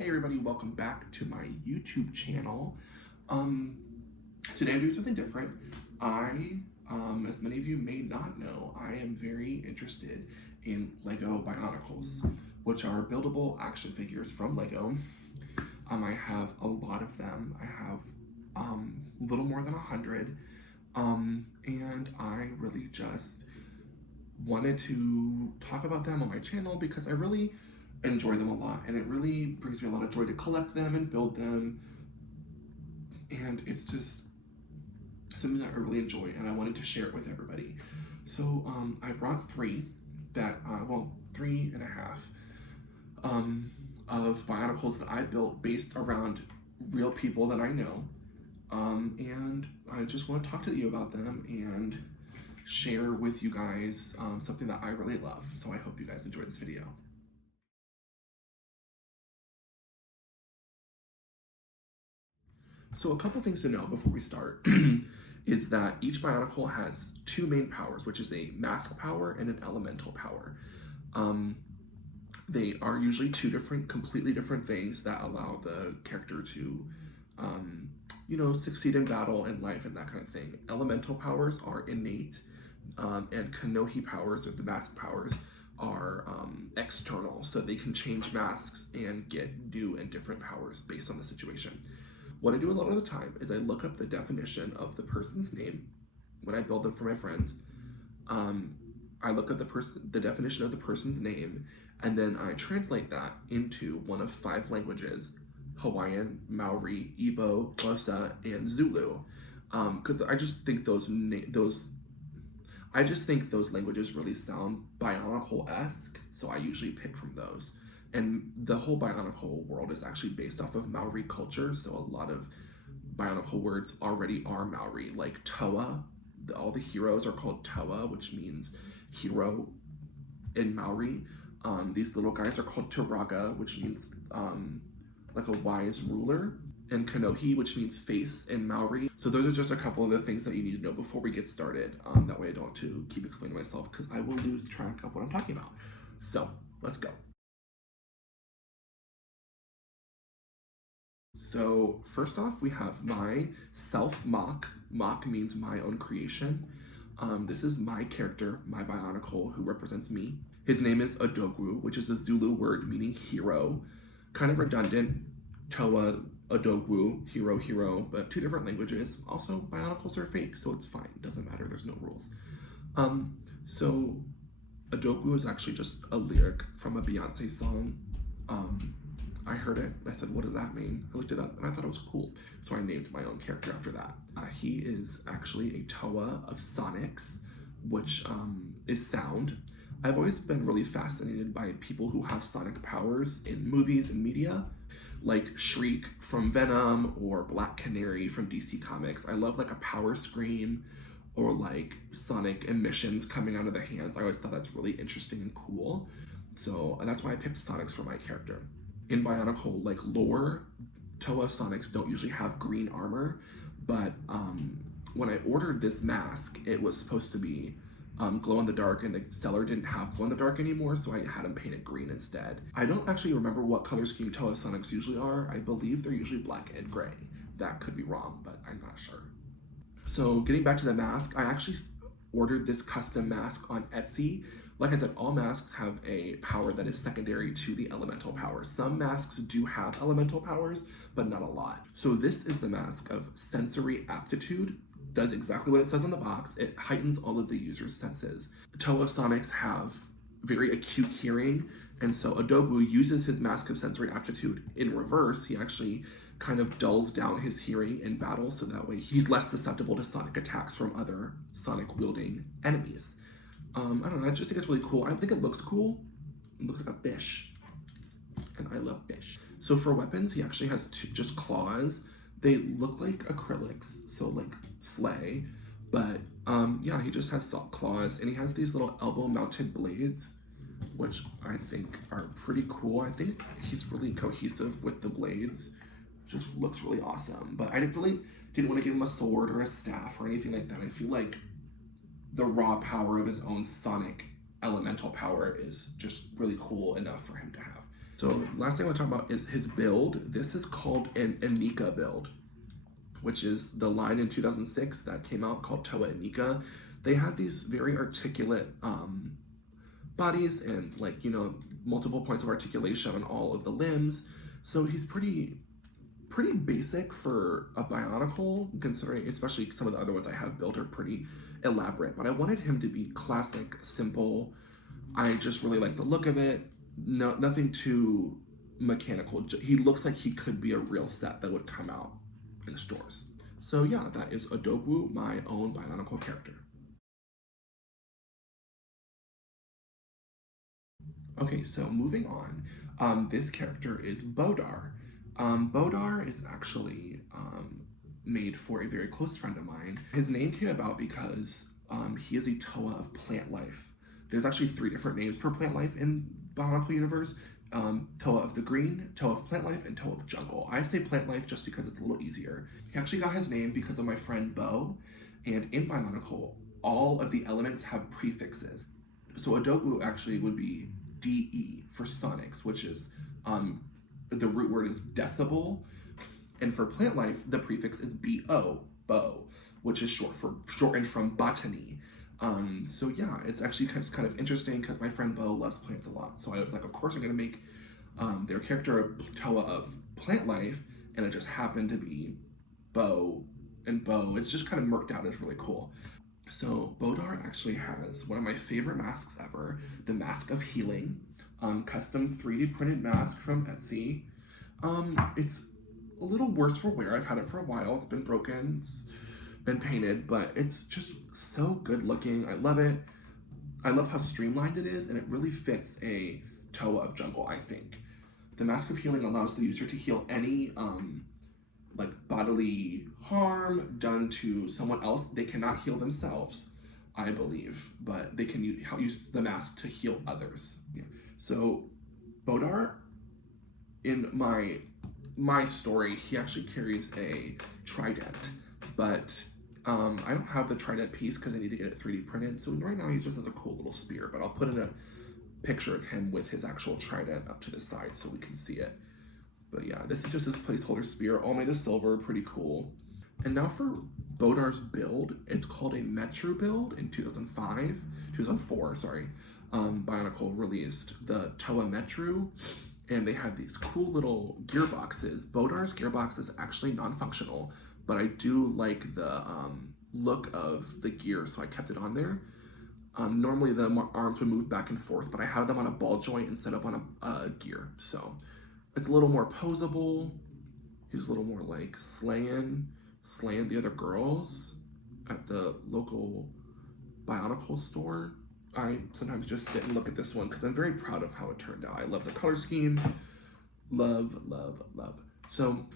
Hey everybody, welcome back to my YouTube channel. Today I'm doing something different. As many of you may not know, I am very interested in Lego Bionicles, which are buildable action figures from Lego. I have a lot of them. I have a little more than 100, and I really just wanted to talk about them on my channel because I really enjoy them a lot, and it really brings me a lot of joy to collect them and build them, and it's just something that I really enjoy, and I wanted to share it with everybody. So I brought three that, well, 3.5 of Bionicles that I built based around real people that I know, and I just want to talk to you about them and share with you guys something that I really love. So I hope you guys enjoy this video. So a couple things to know before we start is that each Bionicle has two main powers, which is a mask power and an elemental power. They are usually two completely different things that allow the character to, succeed in battle and life and that kind of thing. Elemental powers are innate, and Kanohi powers, or the mask powers, are external, so they can change masks and get new and different powers based on the situation. What I do a lot of the time is I look up the definition of the person's name when I build them for my friends. I look at the definition of the person's name, and then I translate that into one of 5 languages: Hawaiian, Maori, Igbo, Xhosa, and Zulu. Because I just think those languages really sound Bionicle-esque, so I usually pick from those. And the whole Bionicle world is actually based off of Maori culture, so a lot of Bionicle words already are Maori, like Toa. All the heroes are called Toa, which means hero in Maori. These little guys are called Turaga, which means like a wise ruler, and Kanohi, which means face in Maori. So those are just a couple of the things that you need to know before we get started. That way I don't have to keep explaining myself, because I will lose track of what I'm talking about. So let's go. So first off, we have my self-mock. Mock means my own creation. This is my character, my Bionicle, who represents me. His name is Odogwu, which is a Zulu word meaning hero. Kind of redundant. Toa, Odogwu, hero, but 2 different languages. Also, Bionicles are fake, so it's fine. It doesn't matter, there's no rules. So Odogwu is actually just a lyric from a Beyonce song. I heard it, and I said, what does that mean? I looked it up, and I thought it was cool, so I named my own character after that. He is actually a Toa of sonics, which is sound. I've always been really fascinated by people who have sonic powers in movies and media, like Shriek from Venom or Black Canary from DC Comics. I love like a power scream or like sonic emissions coming out of the hands. I always thought that's really interesting and cool. So that's why I picked sonics for my character. In Bionicle like lore, Toa Sonics don't usually have green armor, but when I ordered this mask, it was supposed to be glow in the dark, and the seller didn't have glow in the dark anymore, so I had him painted green instead. I don't actually remember what color scheme Toa Sonics usually are. I believe they're usually black and gray. That could be wrong, but I'm not sure. So getting back to the mask, I actually ordered this custom mask on Etsy. Like I said, all masks have a power that is secondary to the elemental power. Some masks do have elemental powers, but not a lot. So this is the mask of sensory aptitude. Does exactly what it says on the box. It heightens all of the user's senses. Toa Sonics have very acute hearing, and so Odogwu uses his mask of sensory aptitude in reverse. He actually kind of dulls down his hearing in battle, so that way he's less susceptible to sonic attacks from other sonic-wielding enemies. I don't know, I just think it's really cool. I think it looks cool. It looks like a fish, and I love fish. So for weapons, he actually has just claws. They look like acrylics, so like Slay, but yeah, he just has claws, and he has these little elbow-mounted blades, which I think are pretty cool. I think he's really cohesive with the blades. Just looks really awesome. But I didn't want to give him a sword or a staff or anything like that. I feel like the raw power of his own sonic elemental power is just really cool enough for him to have. So last thing I want to talk about is his build. This is called an Anika build, which is the line in 2006 that came out called Toa Anika. They had these very articulate bodies and, like, you know, multiple points of articulation on all of the limbs. So he's pretty basic for a Bionicle, considering especially some of the other ones I have built are pretty elaborate. But I wanted him to be classic, simple. I just really like the look of it. No, nothing too mechanical. He looks like he could be a real set that would come out in stores. So yeah, that is Odogwu, my own Bionicle character. Okay, so moving on. This character is Bodar. Bodar is actually made for a very close friend of mine. His name came about because he is a Toa of plant life. There's actually 3 different names for plant life in Bionicle universe. Toa of the Green, Toa of Plant Life, and Toa of Jungle. I say Plant Life just because it's a little easier. He actually got his name because of my friend Bo, and in Bionicle, all of the elements have prefixes. So Odogwu actually would be DE for Sonics, which is, the root word is decibel, and for Plant Life, the prefix is BO, Bo, which is shortened from botany. So yeah, it's actually kind of interesting because my friend Bo loves plants a lot. So I was like, of course I'm gonna make their character a Toa of plant life, and it just happened to be Bo and Bo. It's just kind of worked out as really cool. So Bodar actually has one of my favorite masks ever, the Mask of Healing, custom 3D printed mask from Etsy. It's a little worse for wear. I've had it for a while. It's been broken. It's been painted, but it's just so good looking. I love it. I love how streamlined it is, and it really fits a Toa of Jungle, I think. The Mask of Healing allows the user to heal any like bodily harm done to someone else. They cannot heal themselves, I believe, but they can use the mask to heal others. Yeah. So Bodar, in my story, he actually carries a trident, but I don't have the trident piece because I need to get it 3D printed. So right now he just has a cool little spear, but I'll put in a picture of him with his actual trident up to the side so we can see it. But yeah, this is just his placeholder spear, all made of silver, pretty cool. And now for Bodar's build, it's called a Metro build in 2004, sorry. Bionicle released the Toa Metro, and they had these cool little gearboxes. Bodar's gearbox is actually non-functional, but I do like the look of the gear, so I kept it on there. Normally the arms would move back and forth, but I have them on a ball joint instead of on a gear, so it's a little more posable. He's a little more like slaying the other girls at the local Bionicle store. I sometimes just sit and look at this one because I'm very proud of how it turned out. I love the color scheme. Love, love, love. So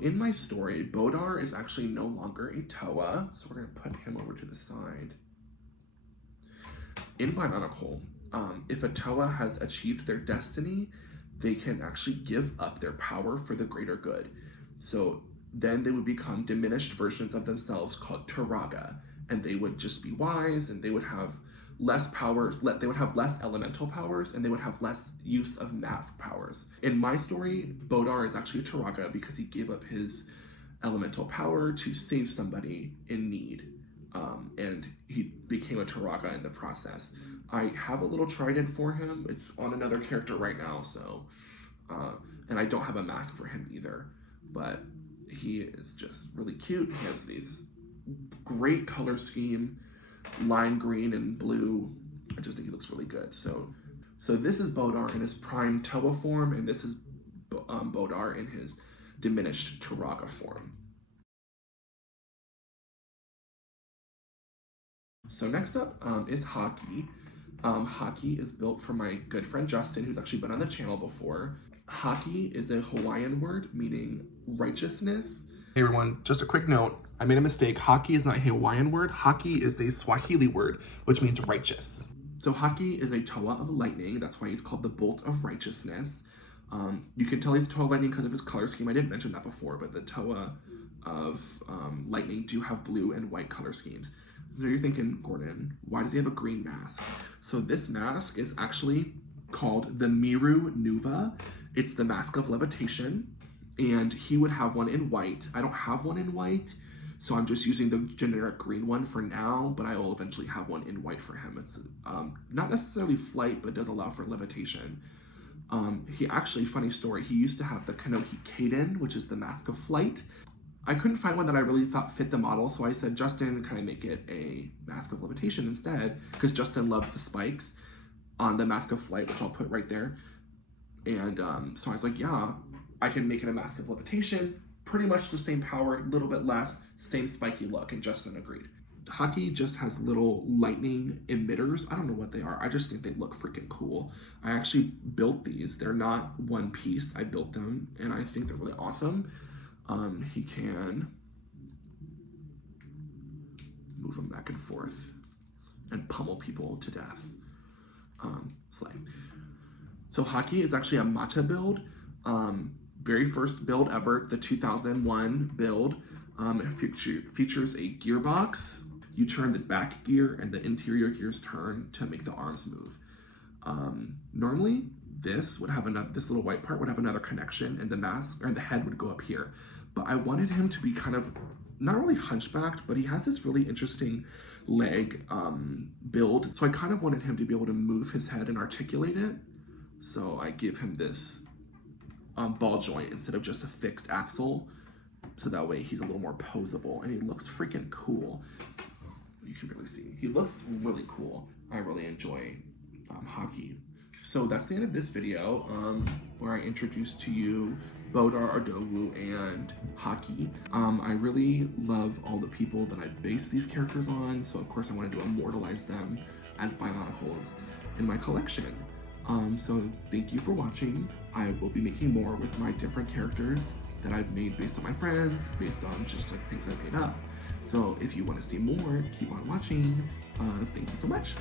in my story, Bodar is actually no longer a Toa, so we're gonna put him over to the side. In Bionicle, if a Toa has achieved their destiny, they can actually give up their power for the greater good. So then they would become diminished versions of themselves called Turaga, and they would just be wise, and they would have less powers, they would have less elemental powers, and they would have less use of mask powers. In my story, Bodar is actually a Turaga because he gave up his elemental power to save somebody in need, and he became a Turaga in the process. I have a little trident for him. It's on another character right now, so, and I don't have a mask for him either, but he is just really cute. He has these great color scheme, lime green and blue. I just think he looks really good. So this is Bodar in his prime Toa form, and this is Bodar in his diminished Turaga form. So next up is Haki. Haki is built for my good friend Justin, who's actually been on the channel before. Haki is a Hawaiian word meaning righteousness. Hey everyone, just a quick note. I made a mistake. Haki is not a Hawaiian word. Haki is a Swahili word, which means righteous. So Haki is a Toa of lightning. That's why he's called the Bolt of Righteousness. You can tell he's Toa of lightning because of his color scheme. I didn't mention that before, but the Toa of lightning do have blue and white color schemes. So you're thinking, Gordon, why does he have a green mask? So this mask is actually called the Miru Nuva, It's the Mask of Levitation, and he would have one in white. I don't have one in white, so I'm just using the generic green one for now, but I will eventually have one in white for him. It's not necessarily flight, but does allow for levitation. He actually, funny story, he used to have the Kanohi Kaden, which is the Mask of Flight. I couldn't find one that I really thought fit the model, so I said, Justin, can I make it a Mask of Levitation instead? Because Justin loved the spikes on the Mask of Flight, which I'll put right there. And so I was like, yeah, I can make it a Mask of Levitation, pretty much the same power, a little bit less, same spiky look, and Justin agreed. Haki just has little lightning emitters. I don't know what they are. I just think they look freaking cool. I actually built these. They're not one piece. I built them, and I think they're really awesome. He can move them back and forth and pummel people to death. Slay. So Haki is actually a Mata build. Very first build ever, the 2001 build. It features a gearbox. You turn the back gear and the interior gears turn to make the arms move. Normally, this would have this little white part would have another connection, and the mask or the head would go up here. But I wanted him to be kind of not really hunchbacked, but he has this really interesting leg build. So I kind of wanted him to be able to move his head and articulate it. So I give him this ball joint instead of just a fixed axle. So that way he's a little more posable, and he looks freaking cool. You can really see. He looks really cool. I really enjoy Haki. So that's the end of this video where I introduced to you Bodar, Odogwu, and Haki. I really love all the people that I based these characters on, so of course I wanted to immortalize them as Bionicles in my collection. So thank you for watching. I will be making more with my different characters that I've made based on my friends, based on just like things I made up. So if you want to see more, keep on watching. Thank you so much.